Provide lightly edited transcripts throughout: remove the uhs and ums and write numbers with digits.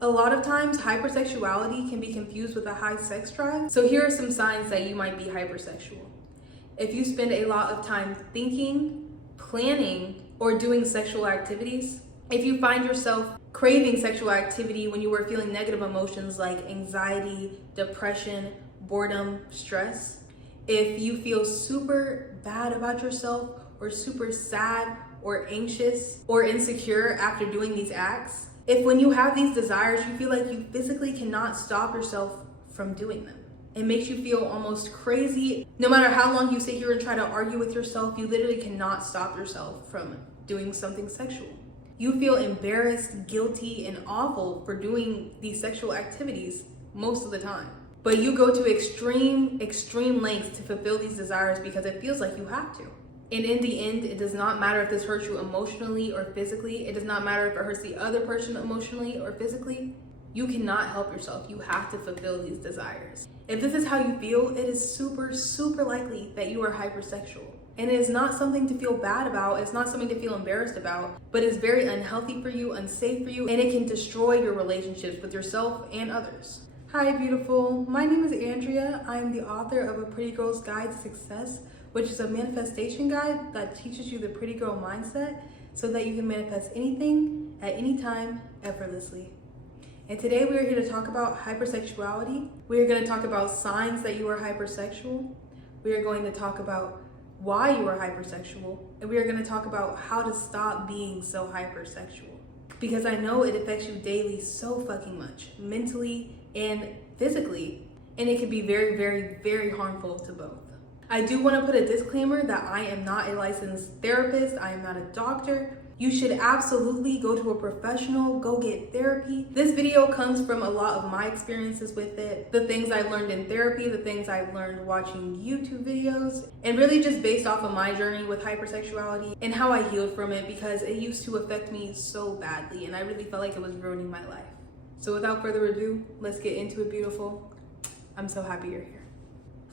A lot of times, hypersexuality can be confused with a high sex drive. So here are some signs that you might be hypersexual. If you spend a lot of time thinking, planning, or doing sexual activities, if you find yourself craving sexual activity when you are feeling negative emotions like anxiety, depression, boredom, stress, if you feel super bad about yourself or super sad or anxious or insecure after doing these acts, if when you have these desires, you feel like you physically cannot stop yourself from doing them. It makes you feel almost crazy. No matter how long you sit here and try to argue with yourself, you literally cannot stop yourself from doing something sexual. You feel embarrassed, guilty, and awful for doing these sexual activities most of the time. But you go to extreme lengths to fulfill these desires because it feels like you have to. And in the end, it does not matter if this hurts you emotionally or physically. It does not matter if it hurts the other person emotionally or physically. You cannot help yourself. You have to fulfill these desires. If this is how you feel, it is super likely that you are hypersexual. And it is not something to feel bad about. It's not something to feel embarrassed about, but it's very unhealthy for you, unsafe for you, and it can destroy your relationships with yourself and others. Hi, beautiful. My name is Andrea. I am the author of A Pretty Girl's Guide to Success, which is a manifestation guide that teaches you the pretty girl mindset so that you can manifest anything at any time effortlessly. And today we are here to talk about hypersexuality. We are going to talk about signs that you are hypersexual. We are going to talk about why you are hypersexual. And we are going to talk about how to stop being so hypersexual. Because I know it affects you daily so fucking much, mentally and physically. And it can be very harmful to both. I do want to put a disclaimer that I am not a licensed therapist. I am not a doctor. You should absolutely go to a professional, go get therapy. This video comes from a lot of my experiences with it, the things I've learned in therapy, the things I've learned watching YouTube videos, and really just based off of my journey with hypersexuality and how I healed from it because it used to affect me so badly and I really felt like it was ruining my life. So without further ado, let's get into it, beautiful. I'm so happy you're here.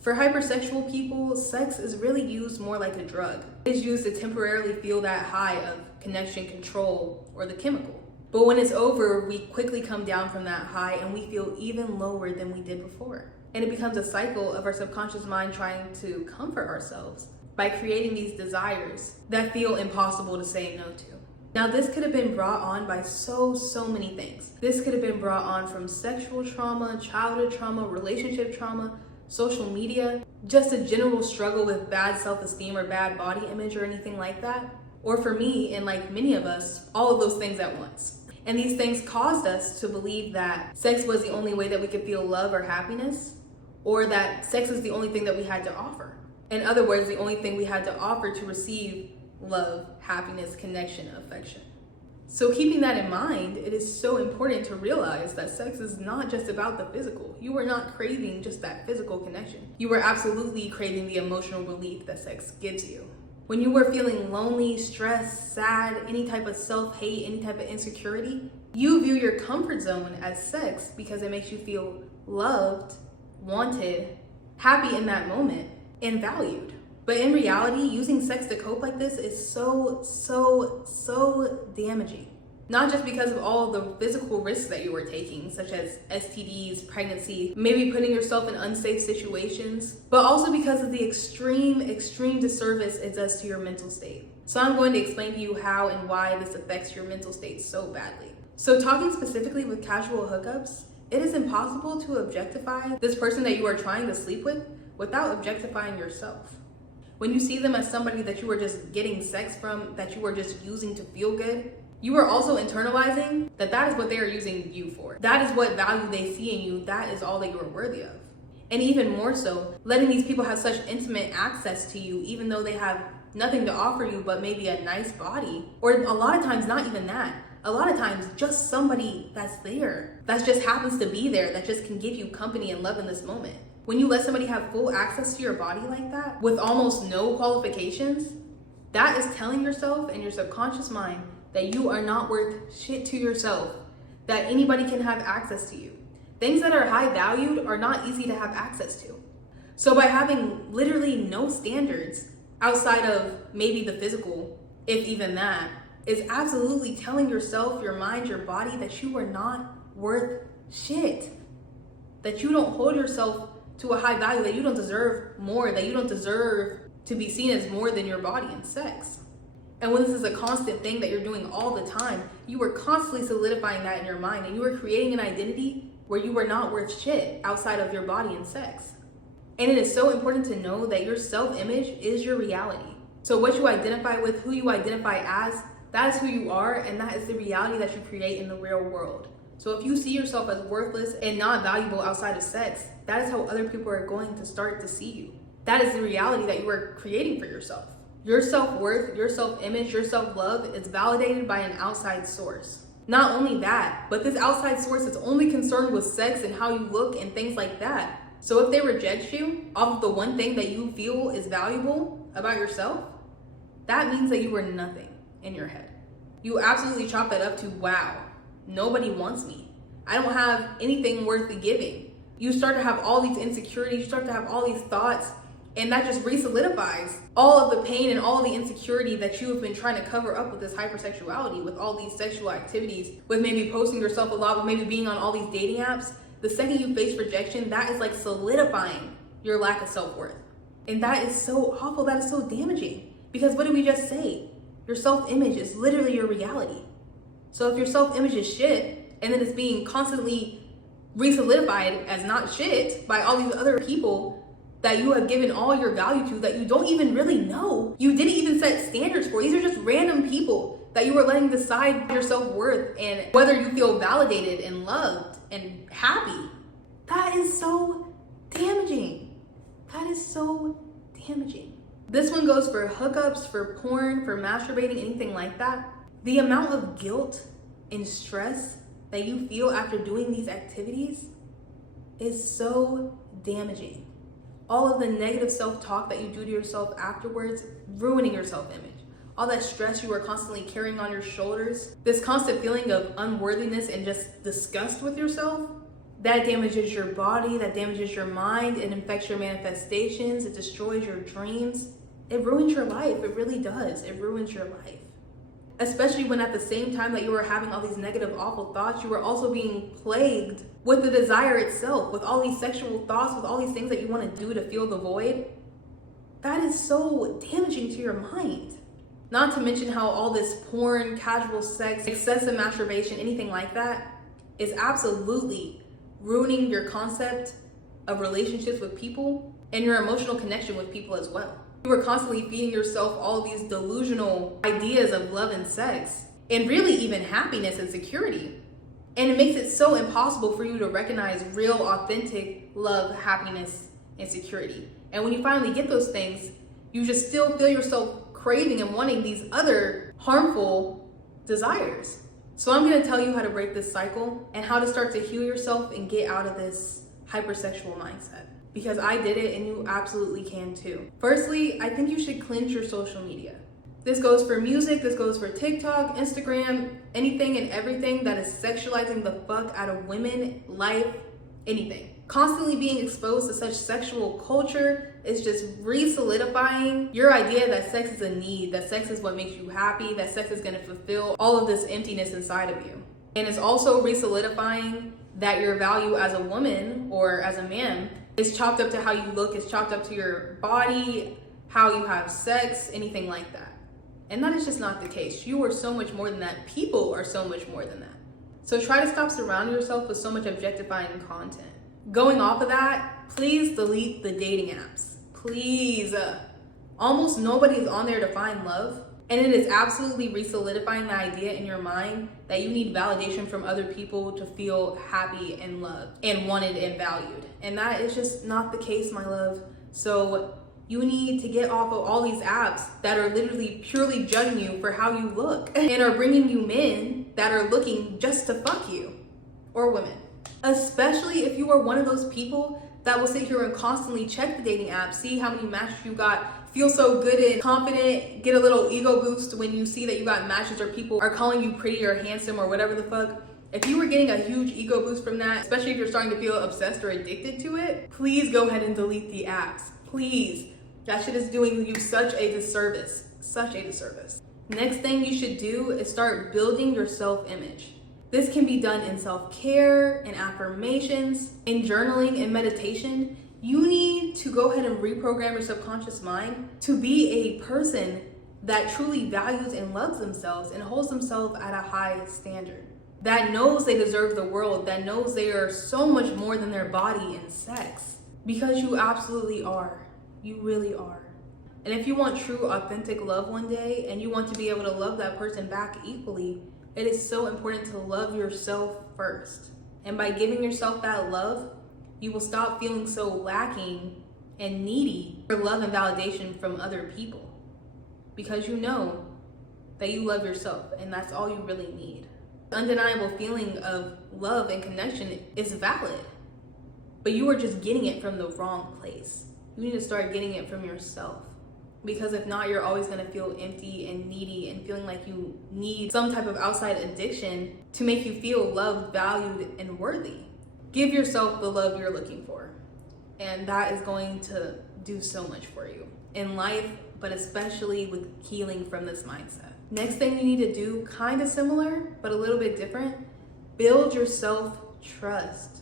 For hypersexual people, sex is really used more like a drug. It is used to temporarily feel that high of connection, control, or the chemical. But when it's over, we quickly come down from that high and we feel even lower than we did before. And it becomes a cycle of our subconscious mind trying to comfort ourselves by creating these desires that feel impossible to say no to. Now, this could have been brought on by so many things. This could have been brought on from sexual trauma, childhood trauma, relationship trauma, social media, just a general struggle with bad self-esteem or bad body image or anything like that. Or for me, and like many of us, all of those things at once. And these things caused us to believe that sex was the only way that we could feel love or happiness, or that sex is the only thing that we had to offer. In other words, the only thing we had to offer to receive love, happiness, connection, affection. So keeping that in mind, it is so important to realize that sex is not just about the physical. You are not craving just that physical connection. You are absolutely craving the emotional relief that sex gives you. When you are feeling lonely, stressed, sad, any type of self-hate, any type of insecurity, you view your comfort zone as sex because it makes you feel loved, wanted, happy in that moment, and valued. But in reality, using sex to cope like this is so damaging. Not just because of all the physical risks that you are taking, such as STDs, pregnancy, maybe putting yourself in unsafe situations, but also because of the extreme disservice it does to your mental state. So I'm going to explain to you how and why this affects your mental state so badly. So talking specifically with casual hookups, it is impossible to objectify this person that you are trying to sleep with without objectifying yourself. When you see them as somebody that you are just getting sex from, that you are just using to feel good, you are also internalizing that that is what they are using you for. That is what value they see in you. That is all that you are worthy of. And even more so, letting these people have such intimate access to you, even though they have nothing to offer you but maybe a nice body, or a lot of times not even that. A lot of times just somebody that's there, that just happens to be there, that just can give you company and love in this moment. When you let somebody have full access to your body like that, with almost no qualifications, that is telling yourself and your subconscious mind that you are not worth shit to yourself, that anybody can have access to you. Things that are high valued are not easy to have access to. So by having literally no standards outside of maybe the physical, if even that, is absolutely telling yourself, your mind, your body that you are not worth shit. That you don't hold yourself to a high value, that you don't deserve more, that you don't deserve to be seen as more than your body and sex. And when this is a constant thing that you're doing all the time, you are constantly solidifying that in your mind, and you are creating an identity where you are not worth shit outside of your body and sex. And it is so important to know that your self-image is your reality. So what you identify with, who you identify as, that is who you are, and that is the reality that you create in the real world. So if you see yourself as worthless and not valuable outside of sex, that is how other people are going to start to see you. That is the reality that you are creating for yourself. Your self-worth, your self-image, your self-love is validated by an outside source. Not only that, but this outside source is only concerned with sex and how you look and things like that. So if they reject you off of the one thing that you feel is valuable about yourself, that means that you are nothing in your head. You absolutely chop that up to, wow, nobody wants me. I don't have anything worth giving. You start to have all these insecurities, you start to have all these thoughts, and that just re-solidifies all of the pain and all of the insecurity that you have been trying to cover up with this hypersexuality, with all these sexual activities, with maybe posting yourself a lot, with maybe being on all these dating apps. The second you face rejection, that is like solidifying your lack of self-worth. And that is so awful, that is so damaging. Because what did we just say? Your self-image is literally your reality. So if your self-image is shit, and then it's being constantly re-solidified as not shit by all these other people that you have given all your value to, that you don't even really know. You didn't even set standards for. These are just random people that you are letting decide your self-worth and whether you feel validated and loved and happy. That is so damaging. That is so damaging. This one goes for hookups, for porn, for masturbating, anything like that. The amount of guilt and stress that you feel after doing these activities is so damaging. All of the negative self-talk that you do to yourself afterwards, ruining your self-image. All that stress you are constantly carrying on your shoulders, this constant feeling of unworthiness and just disgust with yourself, that damages your body, that damages your mind, it infects your manifestations, it destroys your dreams. It ruins your life, it really does. It ruins your life. Especially when at the same time that you are having all these negative, awful thoughts, you are also being plagued with the desire itself, with all these sexual thoughts, with all these things that you want to do to fill the void. That is so damaging to your mind. Not to mention how all this porn, casual sex, excessive masturbation, anything like that is absolutely ruining your concept of relationships with people and your emotional connection with people as well. You are constantly feeding yourself all these delusional ideas of love and sex, and really even happiness and security. And it makes it so impossible for you to recognize real, authentic love, happiness, and security. And when you finally get those things, you just still feel yourself craving and wanting these other harmful desires. So I'm gonna tell you how to break this cycle and how to start to heal yourself and get out of this hypersexual mindset. Because I did it and you absolutely can too. Firstly, I think you should cleanse your social media. This goes for music, this goes for TikTok, Instagram, anything and everything that is sexualizing the fuck out of women, life, anything. Constantly being exposed to such sexual culture is just re-solidifying your idea that sex is a need, that sex is what makes you happy, that sex is gonna fulfill all of this emptiness inside of you. And it's also re-solidifying that your value as a woman or as a man is chopped up to how you look, is chopped up to your body, how you have sex, anything like that. And that is just not the case. You are so much more than that. People are so much more than that. So try to stop surrounding yourself with so much objectifying content. Going off of that, please delete the dating apps. Please. Almost nobody is on there to find love. And it is absolutely re-solidifying the idea in your mind that you need validation from other people to feel happy and loved and wanted and valued. And that is just not the case, my love. So you need to get off of all these apps that are literally purely judging you for how you look and are bringing you men that are looking just to fuck you, or women. Especially if you are one of those people that will sit here and constantly check the dating app, see how many matches you got, feel so good and confident, get a little ego boost when you see that you got matches or people are calling you pretty or handsome or whatever the fuck. If you were getting a huge ego boost from that, especially if you're starting to feel obsessed or addicted to it, please go ahead and delete the apps. Please. That shit is doing you such a disservice. Such a disservice. Next thing you should do is start building your self-image. This can be done in self-care, in affirmations, in journaling, in meditation. You need to go ahead and reprogram your subconscious mind to be a person that truly values and loves themselves and holds themselves at a high standard. That knows they deserve the world, that knows they are so much more than their body and sex. Because you absolutely are. You really are. And if you want true, authentic love one day, and you want to be able to love that person back equally, it is so important to love yourself first. And by giving yourself that love, you will stop feeling so lacking and needy for love and validation from other people. Because you know that you love yourself, and that's all you really need. The undeniable feeling of love and connection is valid, but you are just getting it from the wrong place. You need to start getting it from yourself. Because if not, you're always gonna feel empty and needy and feeling like you need some type of outside addiction to make you feel loved, valued, and worthy. Give yourself the love you're looking for. And that is going to do so much for you in life, but especially with healing from this mindset. Next thing you need to do, kind of similar, but a little bit different, build your self-trust.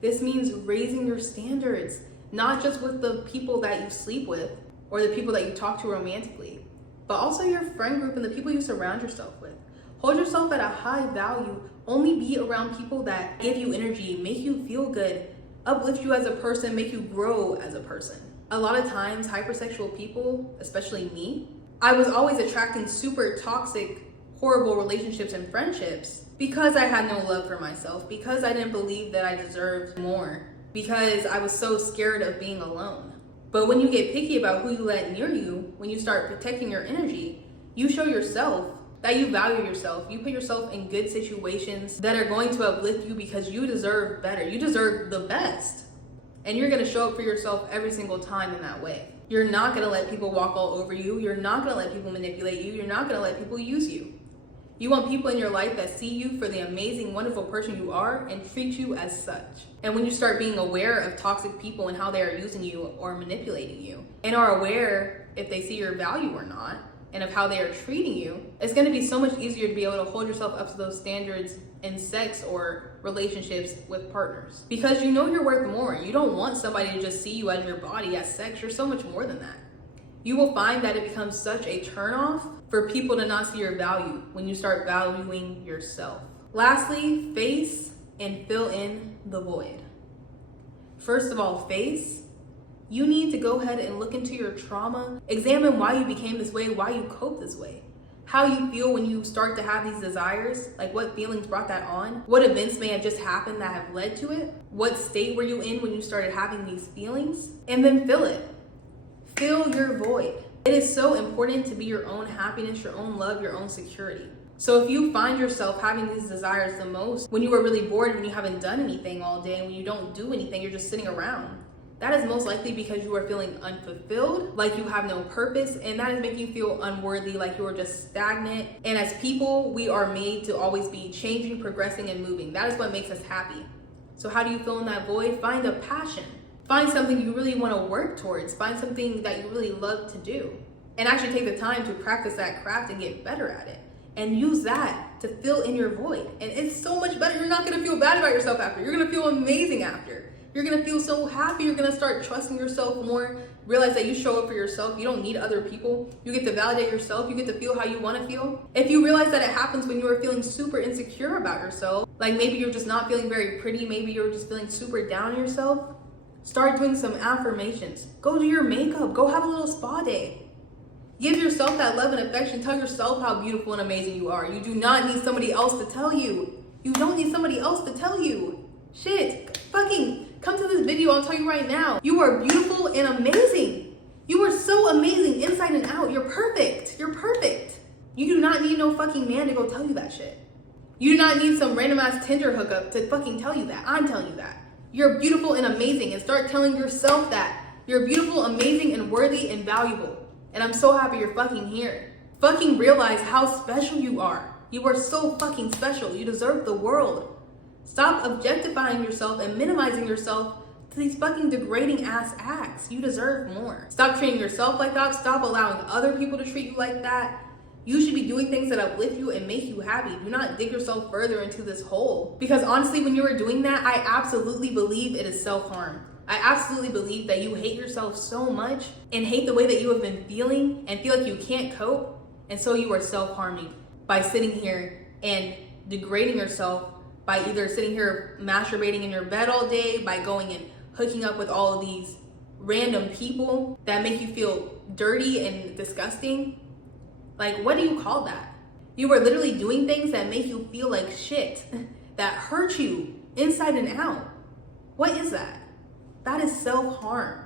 This means raising your standards, not just with the people that you sleep with or the people that you talk to romantically, but also your friend group and the people you surround yourself with. Hold yourself at a high value. Only be around people that give you energy, make you feel good, uplift you as a person, make you grow as a person. A lot of times, hypersexual people, especially me, I was always attracting super toxic, horrible relationships and friendships because I had no love for myself, because I didn't believe that I deserved more, because I was so scared of being alone. But when you get picky about who you let near you, when you start protecting your energy, you show yourself that you value yourself. You put yourself in good situations that are going to uplift you because you deserve better. You deserve the best. And you're gonna show up for yourself every single time in that way. You're not gonna let people walk all over you. You're not gonna let people manipulate you. You're not gonna let people use you. You want people in your life that see you for the amazing, wonderful person you are and treat you as such. And when you start being aware of toxic people and how they are using you or manipulating you, and are aware if they see your value or not, and of how they are treating you, it's gonna be so much easier to be able to hold yourself up to those standards in sex or relationships with partners. Because you know you're worth more. You don't want somebody to just see you as your body, as sex. You're so much more than that. You will find that it becomes such a turnoff for people to not see your value when you start valuing yourself. Lastly, face and fill in the void. First of all, face. You need to go ahead and look into your trauma, examine why you became this way, why you cope this way, how you feel when you start to have these desires, like what feelings brought that on, what events may have just happened that have led to it, what state were you in when you started having these feelings, and then fill it. Fill your void. It is so important to be your own happiness, your own love, your own security. So if you find yourself having these desires the most when you are really bored, when you haven't done anything all day, when you don't do anything, you're just sitting around, that is most likely because you are feeling unfulfilled, like you have no purpose, and that is making you feel unworthy, like you are just stagnant. And as people, we are made to always be changing, progressing, and moving. That is what makes us happy. So how do you fill in that void? Find a passion. Find something you really want to work towards. Find something that you really love to do. And actually take the time to practice that craft and get better at it. And use that to fill in your void. And it's so much better. You're not going to feel bad about yourself after. You're going to feel amazing after. You're going to feel so happy. You're going to start trusting yourself more. Realize that you show up for yourself. You don't need other people. You get to validate yourself. You get to feel how you want to feel. If you realize that it happens when you are feeling super insecure about yourself, like maybe you're just not feeling very pretty, maybe you're just feeling super down on yourself, start doing some affirmations. Go do your makeup. Go have a little spa day. Give yourself that love and affection. Tell yourself how beautiful and amazing you are. You do not need somebody else to tell you. You don't need somebody else to tell you. Shit, fucking come to this video. I'll tell you right now. You are beautiful and amazing. You are so amazing inside and out. You're perfect. You're perfect. You do not need no fucking man to go tell you that shit. You do not need some random ass Tinder hookup to fucking tell you that. I'm telling you that. You're beautiful and amazing, and start telling yourself that. You're beautiful, amazing, and worthy and valuable. And I'm so happy you're fucking here. Fucking realize how special you are. You are so fucking special. You deserve the world. Stop objectifying yourself and minimizing yourself to these fucking degrading ass acts. You deserve more. Stop treating yourself like that. Stop allowing other people to treat you like that. You should be doing things that uplift you and make you happy. Do not dig yourself further into this hole. Because honestly, when you are doing that, I absolutely believe it is self-harm. I absolutely believe that you hate yourself so much and hate the way that you have been feeling and feel like you can't cope. And so you are self-harming by sitting here and degrading yourself by either sitting here masturbating in your bed all day, by going and hooking up with all of these random people that make you feel dirty and disgusting. Like, what do you call that? You are literally doing things that make you feel like shit, that hurt you inside and out. What is that? That is self-harm.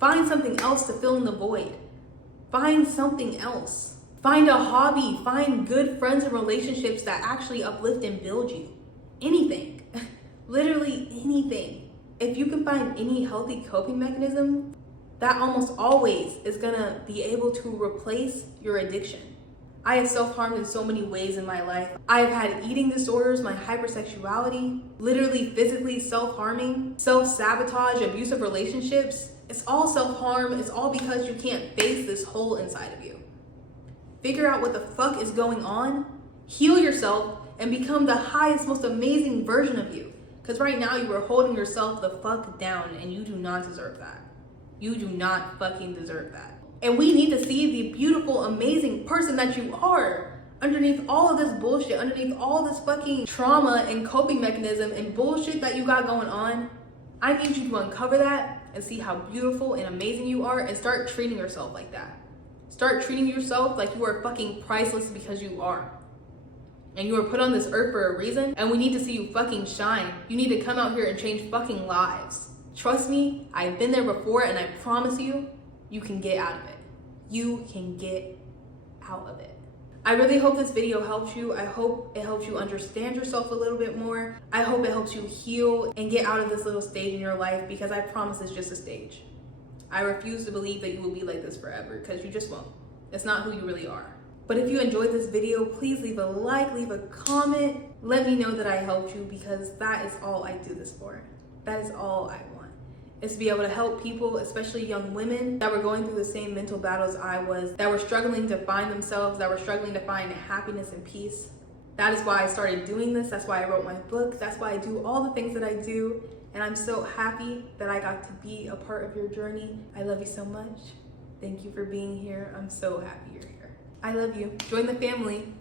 Find something else to fill in the void. Find something else. Find a hobby. Find good friends and relationships that actually uplift and build you. Anything. Literally anything. If you can find any healthy coping mechanism, that almost always is gonna be able to replace your addiction. I have self-harmed in so many ways in my life. I've had eating disorders, my hypersexuality, literally physically self-harming, self-sabotage, abusive relationships. It's all self-harm. It's all because you can't face this hole inside of you. Figure out what the fuck is going on, heal yourself, and become the highest, most amazing version of you. Because right now you are holding yourself the fuck down and you do not deserve that. You do not fucking deserve that. And we need to see the beautiful, amazing person that you are underneath all of this bullshit, underneath all this fucking trauma and coping mechanism and bullshit that you got going on. I need you to uncover that and see how beautiful and amazing you are and start treating yourself like that. Start treating yourself like you are fucking priceless because you are. And you were put on this earth for a reason, and we need to see you fucking shine. You need to come out here and change fucking lives. Trust me, I've been there before, and I promise you, you can get out of it. You can get out of it. I really hope this video helps you. I hope it helps you understand yourself a little bit more. I hope it helps you heal and get out of this little stage in your life, because I promise it's just a stage. I refuse to believe that you will be like this forever, because you just won't. It's not who you really are. But if you enjoyed this video, please leave a like, leave a comment. Let me know that I helped you, because that is all I do this for. That is all I want. Is to be able to help people, especially young women that were going through the same mental battles I was, that were struggling to find themselves, that were struggling to find happiness and peace. That is why I started doing this. That's why I wrote my book. That's why I do all the things that I do. And I'm so happy that I got to be a part of your journey. I love you so much. Thank you for being here. I'm so happy you're here. I love you. Join the family.